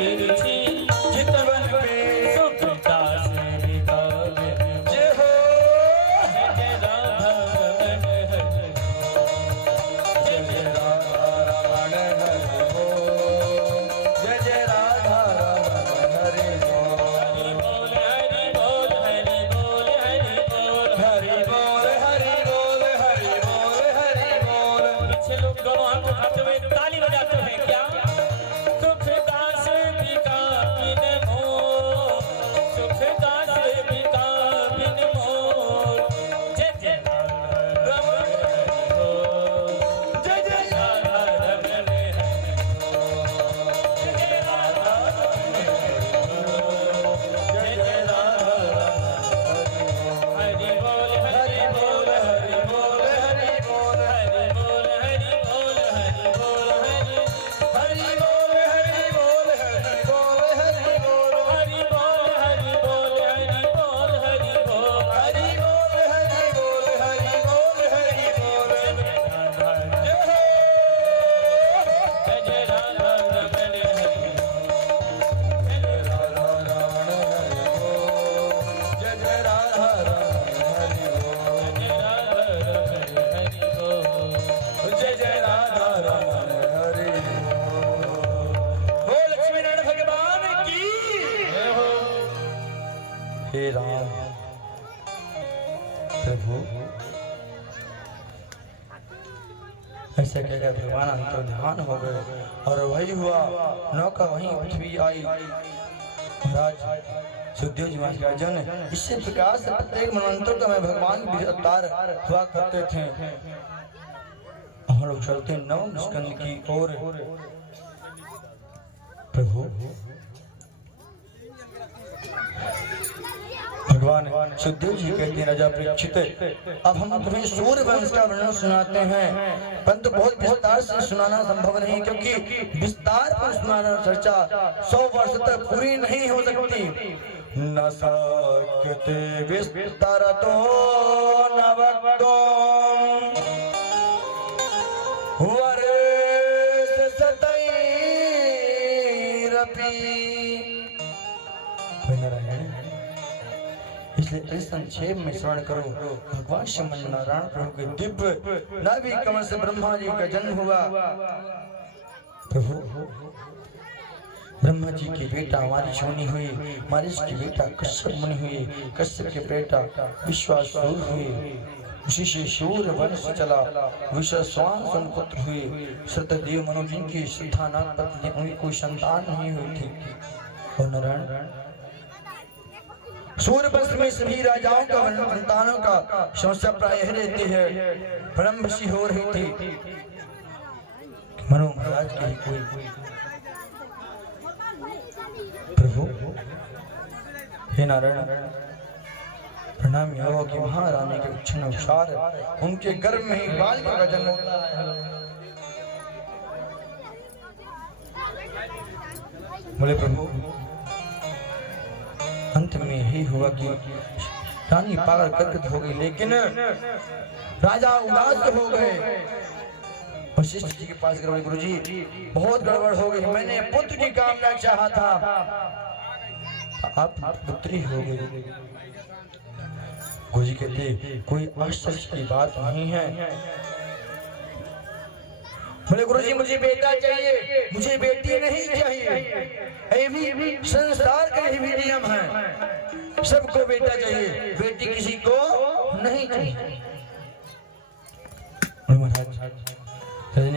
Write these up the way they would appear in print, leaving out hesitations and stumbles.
तिरछी चितवन पे सुखता से बितावे जय हो जय राधा रमण हरि जय राधा रमण हरि हो जय जय राधा रमण हरि हो हरि बोल हरि बोल हरि बोल हरि बोल हरि बोल हरि बोल हरि बोल हरि बोल। पीछे लोग दोनों हाथ उठाते हुए ताली बजाते हैं क्या सुखदा से बिका बिन मोर सुखदा से बिका बिन मोर जय जय रमण हरि हो जय जय राधा रमण हरि हो जय जय राधा रमण हरि हो जय जय राधा रमण हरि बोल हरि बोल हरि बोल हरि बोल हरि बोल हरि बोल हरि बोल हरि हरि बोल हरि बोल हरि बोल हरि बोल हरि बोल हरि बोल हरि बोल हरि बोल हरि बोल हरि बोल हरि बोल हरि बोल जय हो जय जय राधा रमण हरि जय जय राधा रमण हरि हो जय जय राधा रमण हरि हो जय राधा रमण हरि हो जय जय राधा रमण हरि हो लक्ष्मी नारायण भगवान की जय हो। हे राम प्रभु ऐसा कहकर भगवान अंतर ध्यान हो गए और वही हुआ नौका वहीं पृथ्वी आई। महाराज सुखदेव जी महाराज का जन इसी प्रकार से प्रत्येक मनवंतर का में भगवान भी अवतार हुआ करते थे। हम लोग चलते नवम स्कंद की ओर। प्रभु भगवान सुखदेव जी कहते हैं राजा परीक्षित अब हम तुम्हें सूर्य वंश का वर्णन सुनाते हैं परंतु बहुत विस्तार से सुनाना संभव नहीं क्योंकि विस्तार पर सुनाना चर्चा 100 वर्ष तक पूरी नहीं हो सकती। न सकते विस्तार तो न वक्तो वरेश सतैरपि। इसलिए इस संक्षेप में स्मरण करो भगवान श्रीमन नारायण प्रभु के दिव्य नाभि कमल से ब्रह्मा जी का जन्म हुआ। प्रभु ब्रह्मा जी की बेटा मारीच मुनि हुई, मारीच की बेटा कश्यप मुनि हुई, कश्यप के बेटा विश्वासुर हुए, उसी से सूर्य वंश चला, विश्वासवान पुत्र हुए। श्रद्धादेव मनु जिनकी श्रद्धानाथ पत्नी उनकी कोई संतान नहीं हुई थी। और नारायण सूर्य वंश में सभी राजाओं का संतानों का समस्या प्राय रहती है। प्रारंभ सी हो रही थी मनु महाराज की कोई प्रभु हे नारायण प्रणाम हो कि महारानी के क्षण अनुसार उनके गर्भ में ही बालिका का जन्म होता है। बोले प्रभु अंत में यही हुआ कि रानी पागल करकत हो गई लेकिन राजा उदास हो गए। वशिष्ठ जी के पास गए गुरु जी बहुत गड़बड़ हो गई, मैंने पुत्र की कामना चाहा था आप पुत्री हो गई। गुरु जी कहते कोई आश्चर्य की बात नहीं है। बोले गुरु जी मुझे बेटा चाहिए, मुझे बेटी नहीं चाहिए। भी संसार का ही नियम है, सबको बेटा चाहिए, बेटी किसी को नहीं चाहिए। महाराज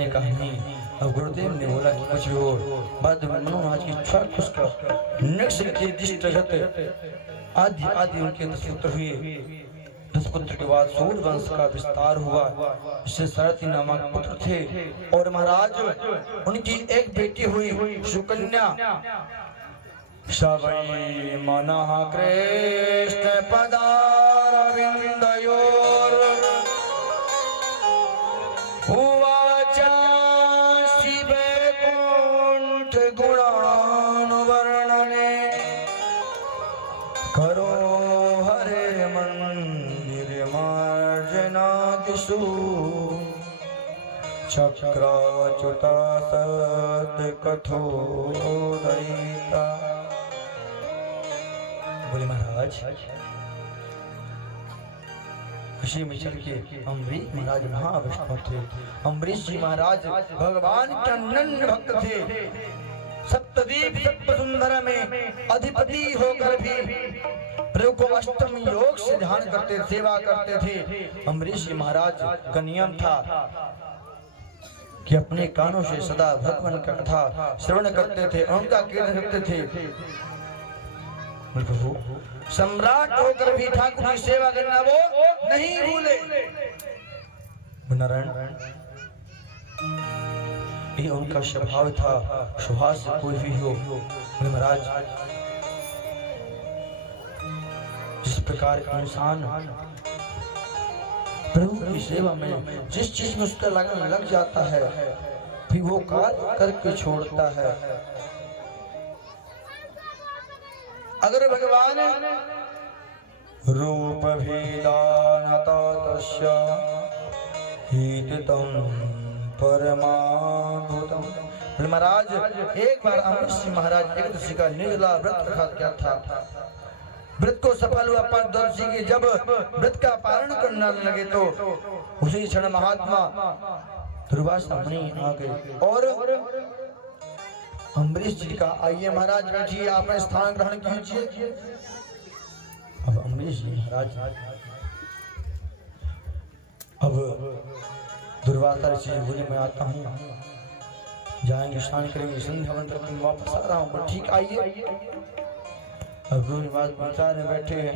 कहा नहीं। अब गुरुदेव ने बोला कि कुछ भी हो बाद में मनु महाराज की इच्छा उसका नेक्स्ट के दिष्ट आदि आदि उनके 10 पुत्र हुए। 10 पुत्र के बाद सूर्य वंश का विस्तार हुआ। इससे सारथी नामक पुत्र थे और महाराज उनकी एक बेटी हुई सुकन्या। सवै मनः कृष्ण पदारविन्दयोर उवाच शिवैकुण्ठ गुणानुवर्णने करो हरे मंदिर मार्जनादिषु चक्राच्युता सत्कथोदयिता। बोले महाराज, ऋषि में चल के अम्बरीश महाराज महाविष्णु थे। अम्बरीश जी महाराज भगवान के अनन्य भक्त थे। सप्तद्वीप सप्तसुंदर में अधिपति होकर भी प्रभु को अष्टम योग से ध्यान करते, सेवा करते थे। अम्बरीश जी महाराज का नियम था कि अपने कानों से सदा भगवान का कथा श्रवण करते थे, उनका कीर्तन करते थे। प्रभु सम्राट होकर भी ठाकुर की सेवा करना वो नहीं भूले। नारायण, ये उनका स्वभाव था। स्वभाव से कोई भी हो। महाराज, जिस प्रकार इंसान प्रभु की सेवा में जिस चीज में उसका लगन लग जाता है, फिर वो कार्य करके छोड़ता है। अगर भगवान रूप भेदानता तस्य हितम परमाद्भुतम। महाराज, एक बार अम्बरीश जी महाराज एकदशी का निर्जला व्रत रखा क्या था। व्रत को सफल हुआ पारदर्शी की जब व्रत का पारण करने लगे तो उसी क्षण महात्मा दुर्वासा मुनि आ गए और अम्बरीश जी का, आइए महाराज बैठिए, आपने स्थान ग्रहण कीजिए। अब अम्बरीश जी महाराज अब दुर्वासा ऋषि बोले, मैं आता हूँ, जाएंगे, स्नान करेंगे, संध्या बंद करके वापस आ रहा हूँ। ठीक, आइए। अब निवास विचार में बैठे हैं।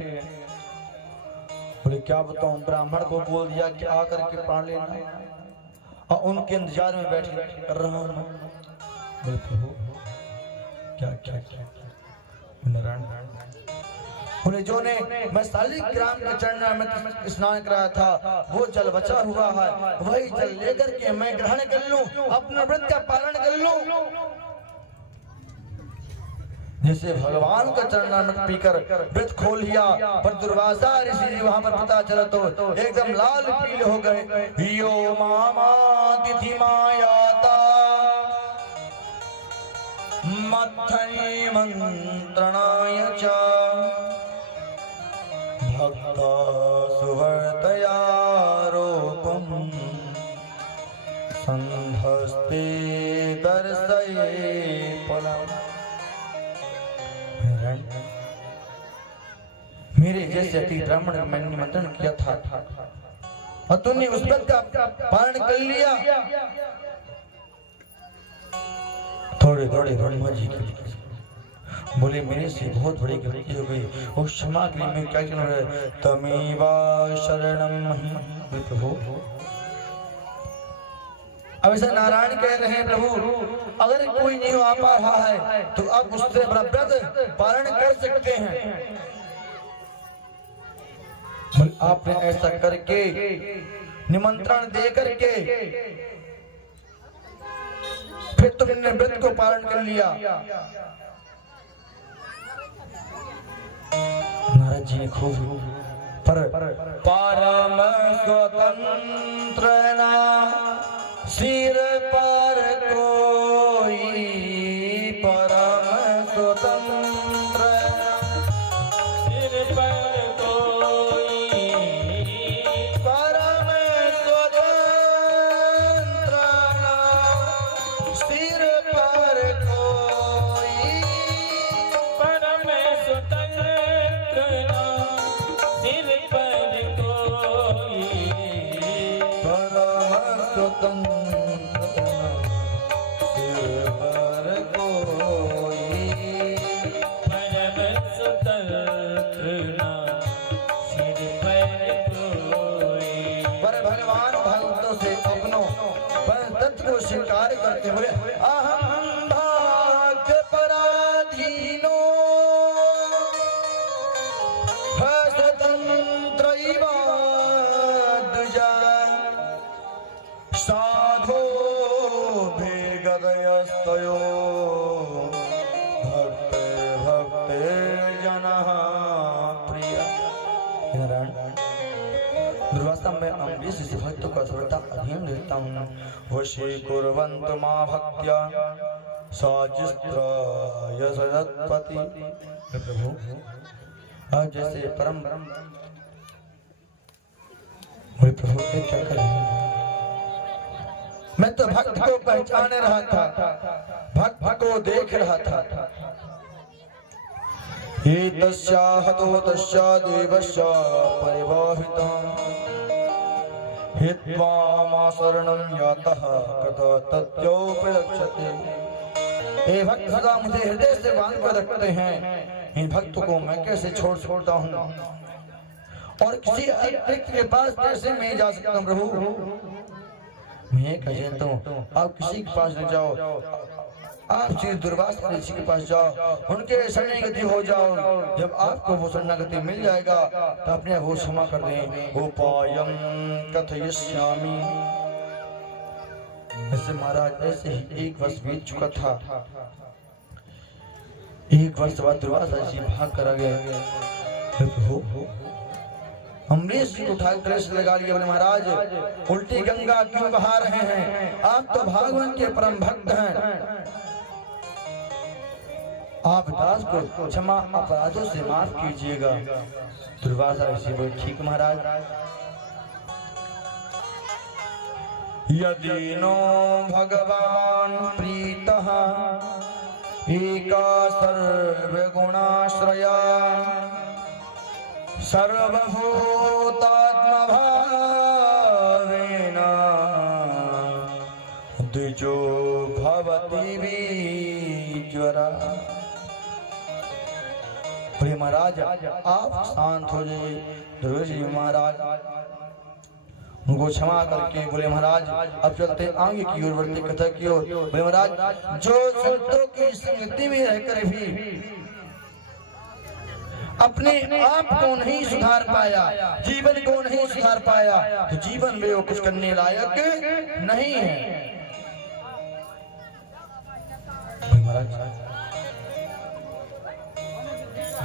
बोले, क्या बताऊं, ब्राह्मण को बोल दिया कि आकर के प्राण लेना, और उनके इंतजार में बैठ कर रहा हूँ। बोले, प्रभु क्या क्या क्या नारायण। बोले, जो ने मैं शालिग्राम के चरण में स्नान कराया था, वो जल बचा हुआ है, वही जल लेकर के मैं ग्रहण कर लूं, अपना व्रत का पालन कर लूं। जैसे भगवान का चरणामृत पीकर व्रत खोल लिया, पर दुर्वासा ऋषि जी वहां पर पता चला तो एकदम लाल पीले हो गए। यो मामा तिथि मायाता मत्थनि मंत्रणाय च भक्ता सुवर्तयारोपम संहस्ते दर्शये फलम्। मेरे जैसे अति ब्राह्मण का मैंने निमंत्रण किया था और तुमने उस व्रत का पालन कर लिया। थोड़े थोड़े ब्रह्मा जी की बोले, मेरे से बहुत बड़ी गलती हो गई, उस क्षमा के लिए मैं क्या करना है। तमेवा शरणम महि। प्रभु, अब ऐसा नारायण कह रहे हैं, प्रभु अगर कोई नहीं आ पा रहा है तो आप उससे बड़ा व्रत पालन कर सकते हैं। आपने ऐसा करके निमंत्रण दे करके फिर तुमने व्रत को पालन कर लिया। नारद जी ने खूब पर परम स्वतंत्र नाम सिर पर कोई, परम स्वतंत्र सिर पर कोई, परम स्वतंत्र सिर पर कोई, परम स्वतंत्र सिर पर कोई, परम स्वतंत्र जिस भक्त का सर्वदा अधीन रहता हूँ वशीकुर्वन्त मां भक्त्या साजिस्त्राय सदत्पति। प्रभु आज जैसे परम प्रभु के क्या करें, मैं तो भक्त को पहचान रहा था, भक्त को देख रहा था। ये तस्याहतो तस्या देवस्य परिवाहितं हित्वा मां शरणं यातः कदा तत्योपि रक्षते। ये भक्त सदा मुझे हृदय से बांध कर रखते हैं, इन भक्तों को मैं कैसे छोड़ता हूँ और किसी अतिरिक्त के पास कैसे मैं जा सकता हूँ। प्रभु मैं कहता हूँ आप किसी के पास न जाओ, आप श्री दुर्वासा ऋषि के पास जाओ, उनके शरणागति हो जाओ। जब आपको वो शरणागति मिल जाएगा तो अपने आप वो क्षमा कर दें। उपायं कथयिष्यामि। ऐसे महाराज ऐसे ही 1 वर्ष बीत चुका था। 1 वर्ष बाद दुर्वासा ऋषि भाग कर आ गए। अमरीश जी को उठा कलेश लगा लिया। बोले महाराज उल्टी गंगा क्यों बहा रहे हैं, आप तो भगवान के परम भक्त हैं, आप दास को क्षमा अपराधों से माफ कीजिएगा। दुर्वासा ऋषि बोले ठीक महाराज। यदि नो भगवान प्रीतः एका सर्वगुणाश्रया सर्वभूतात्मभावेन द्विजो भवति विज्वरा। बोले महाराज आप शांत हो जाइए। दुर्वासा जी महाराज उनको क्षमा करके बोले महाराज अब चलते आगे की ओर बढ़ते कथा की ओर। बोले महाराज जो संतों की संगति में रहकर भी अपने आप को नहीं सुधार पाया, जीवन को नहीं सुधार पाया, तो जीवन में वो कुछ करने लायक नहीं है। महाराज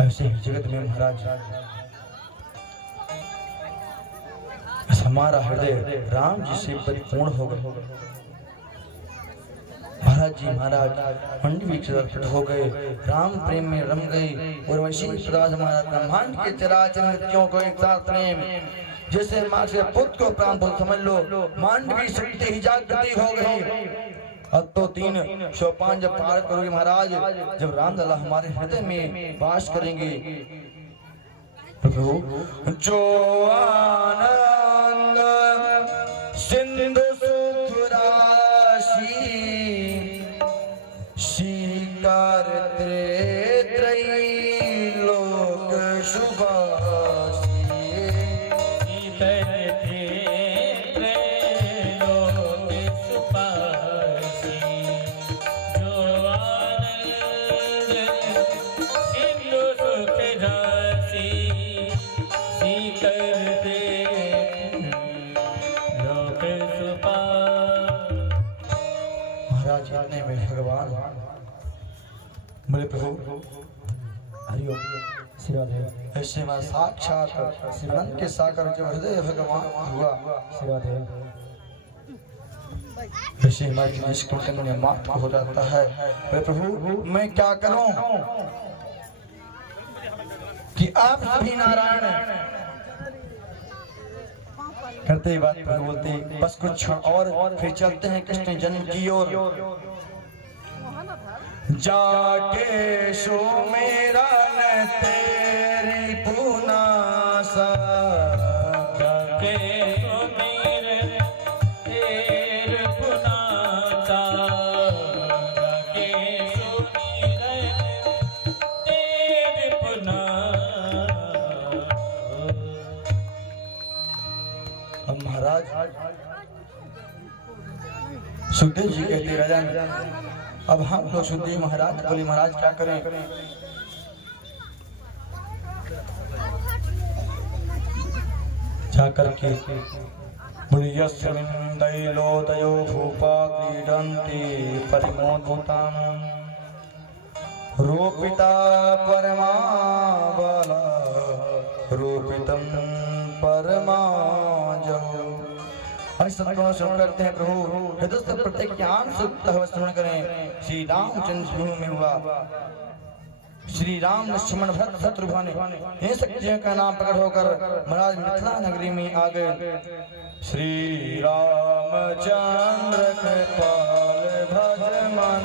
ऐसे ही जगत में महाराज हमारा हृदय राम जी से परिपूर्ण हो गया। महाराज जी महाराज मंडवी अर्पित हो गए, राम प्रेम में रम गए और वैसे ही महाराज ब्रह्मांड के चराचर मृत्युओं को एक साथ प्रेम, जैसे माँ से पुत्र को प्राण समझ लो, मांडवी शक्ति ही जागृति हो गई। अब तो 3 सोपान जब पार करोगे महाराज, जब रामलला हमारे हृदय में वास करेंगे। प्रभु जो आनंद सिंधु सुख राशि शीकर त्रैलोक शुभासी भगवान। बोले प्रभु हरिओम ऐसे में साक्षात अनंत के सागर जो हृदय भगवान हुआ ऐसे हमारे निष्कंटन मात हो जाता है। बोले प्रभु मैं क्या करूं कि आप सभी नारायण करते ही बात प्रभु बोलते बस कुछ क्षण और फिर चलते हैं कृष्ण जन्म की ओर। जाके सो मेरा न तेरी पुनासा, जाके सो मेरे तेरे पुनासा, जाके सो मेरे तेरे पुनासा। अब महाराज सुखदेव जी कहते राजन अब हम लोग सुखदेव महाराज बोले महाराज क्या करें। जाकर के बोले यस्मिन्दैलोदयो भूपा क्रीडन्ति परिमोदुतां रूपिता परमाबला रूपितं परमाजौ। संतों से करते हैं प्रभु हृदय प्रत्येक ज्ञान से श्रवण करें। श्री रामचंद्र भूमि में हुआ श्री राम लक्ष्मण भरत शत्रुघ्न इन शक्तियों का नाम प्रकट होकर महाराज मिथिला नगरी में आ गए। श्री रामचंद्र कृपाल भज मन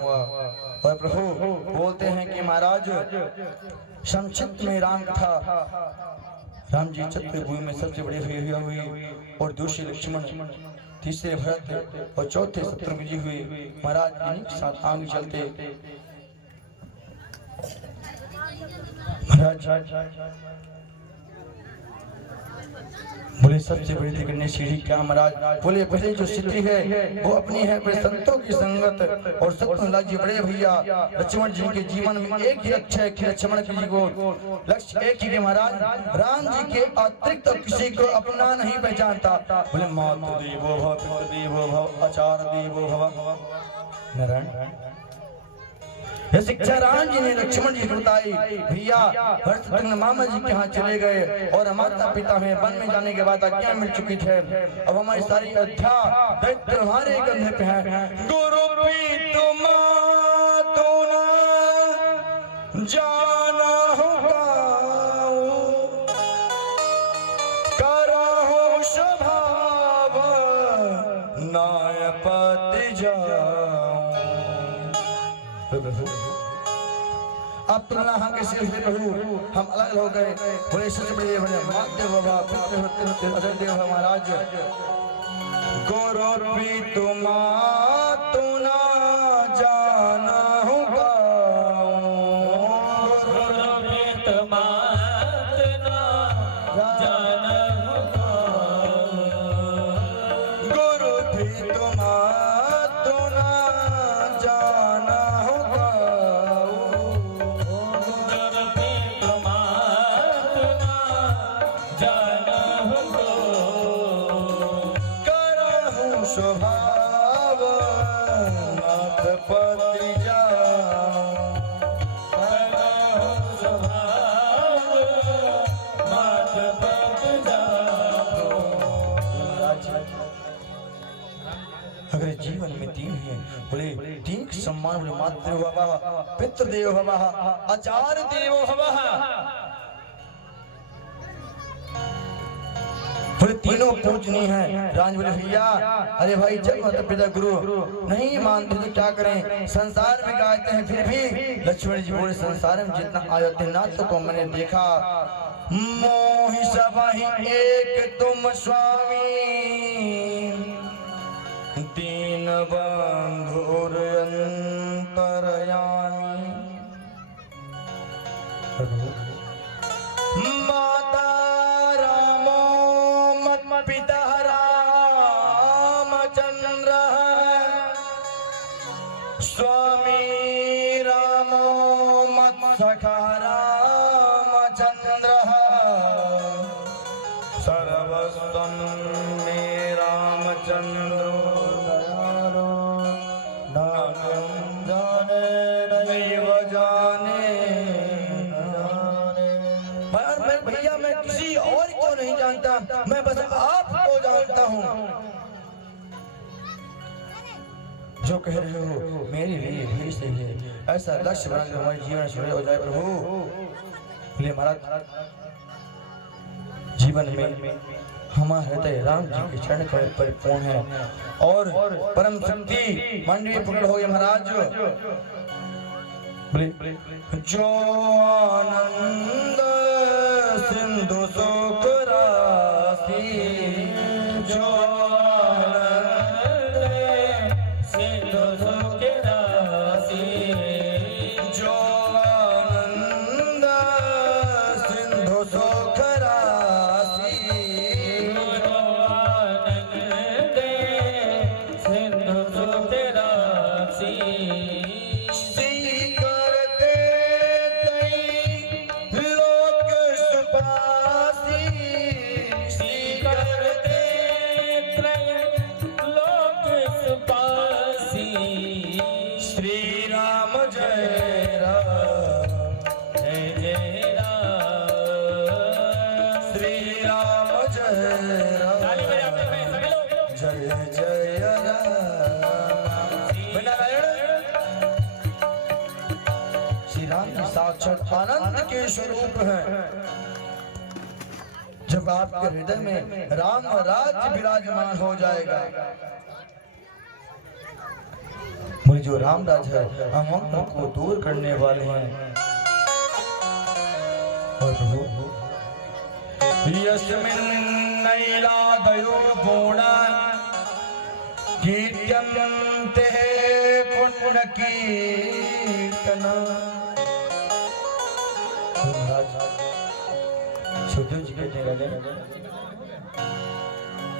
हुआ। और प्रभु बोलते हैं कि महाराज संक्षिप्त में राम कथा राम जी चित्रभूमि में सबसे बड़ी हुई और दूसरे लक्ष्मण तीसरे भरत और चौथे शत्रुघ्न जी हुए। महाराज इन्हीं के साथ आगे चलते महाराज बोले सबसे बड़ी दिग्गज सीढ़ी क्या महाराज? बोले पहले जो सीढ़ी है वो अपनी है पर संतों की संगत और सत्य जी बड़े भैया लक्ष्मण जी के जीवन में एक ही लक्ष्य है कि लक्ष्मण जी को लक्ष्य एक ही महाराज राम जी के अतिरिक्त तो किसी को अपना नहीं पहचानता। बोले मातु देवो भव पितृ देवो भव आचार्य देवो भव। नारायण यह शिक्षा राम जी ने लक्ष्मण जी को बताई। भैया भरत मामा जी के यहाँ चले गए और माता पिता में वन में जाने के बाद आज्ञा मिल चुकी थे। अब हमारी सारी अध्या दैत्य हमारे कंधे पे है। गुरु जाना होगा करो स्वभाव नायपति जाओ। अब तुलना के सिर से प्रभु हम अलग हो गए। बोले सबसे बड़े माते बाबा अजय देव महाराज गौरवी तुमा तुना जाना होगा स्वभाव नाथ पति जाओ। अगर जीवन में तीन है बोले तीन सम्मान बोले मातृ भव पितृदेव भव आचार्य देवो भव। बोले तीनों पूजनीय हैं। राज बोले भैया अरे भाई जब माता पिता गुरु नहीं मानते तो क्या करें? संसार में गाते हैं फिर भी। लक्ष्मण जी बोले संसार में जितना आ जाते ना तो मैंने देखा मोहि सभाहि एक तुम स्वामी दीन बंधुर अंतर सर्वस्वं मे रामचंद्र दयालो नाम जाने नैव जाने न जाने। मैं भैया मैं किसी और को नहीं जानता, मैं बस आपको जानता हूँ। जो कह रहे हो मेरे लिए भी सही है, ऐसा लक्ष्य बना हमारे जीवन शुरू हो जाए प्रभु। ले महाराज जीवन में हमारा हृदय राम जी के चरण कमल परिपूर्ण है और परम शक्ति मांडवी पकड़ हो गए महाराज। जो आनंद सिंधु सुख राशि, जो आनंद सिंधु सुख राशि, जो आनंद सिंधु सुख राशि, जो आनंद सिंधु सुख राशि। साक्षात आनंद के स्वरूप हैं। जब आपके हृदय में राम राज्य विराजमान हो जाएगा, बोले जो राम राज्य है अमंगल को दूर करने वाले हैं। और प्रभु यस्मिन् नैलादयो गुणा कीर्त्यन्ते पुण्य कीर्तना।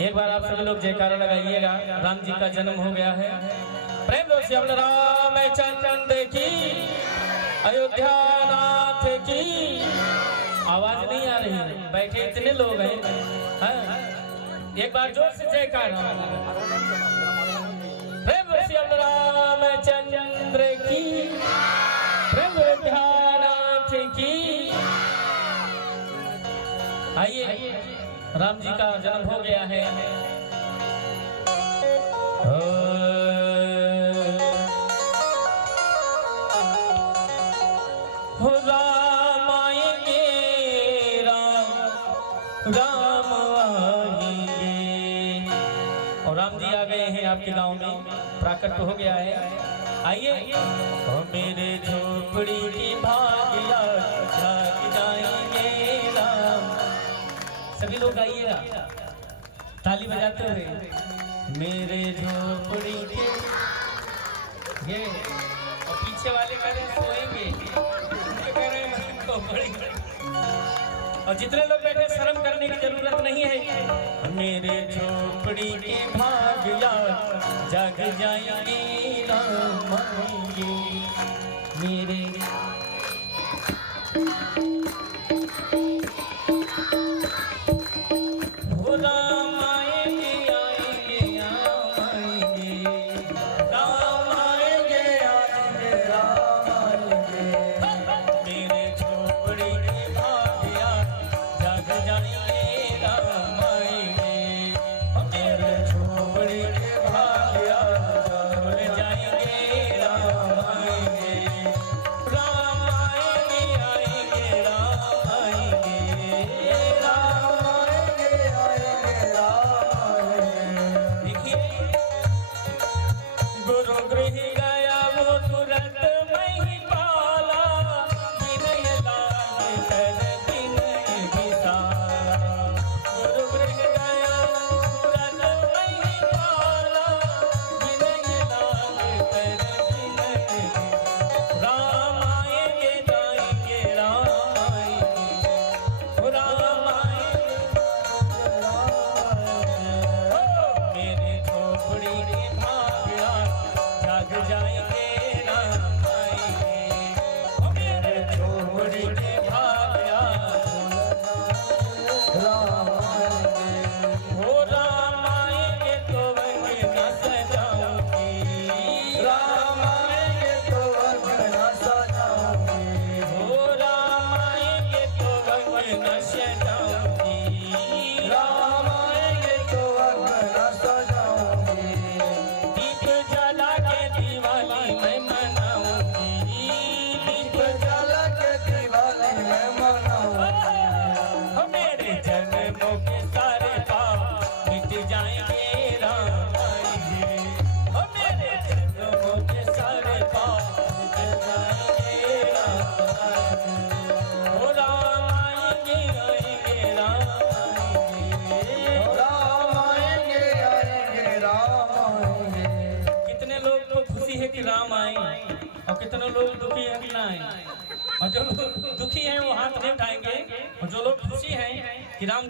एक बार आप सभी लोग जयकारा लगाइएगा। राम जी का जन्म हो गया है। प्रेम से अपने रामचंद्र की, अयोध्या नाथ की। आवाज नहीं आ रही है, बैठे इतने लोग हैं। एक बार जोर से जयकारा। प्रेम से अपने रामचंद्र की, प्रेम अयोध्या नाथ की। आइए, राम जी का जन्म हो गया है। हो राम आएंगे, राम आएंगे। और राम जी आ गए हैं आपके गांव में, प्राकट हो गया है। आइए, मेरे झोपड़ी की भागिया जाग जाएंगे राम। सभी लोग आइएगा ताली बजाते हुए। मेरे झोपड़ी के ये और पीछे वाले वाले सोएंगे, और जितने लोग बैठे शर्म करने की जरूरत नहीं है। मेरे झोपड़ी के भागिया जाग जाएंगे राम आएंगे। मेरे राम और जो लोग दुखी हैं वो हाथ नहीं उठाएंगे, और जो लोग खुशी हैं कि राम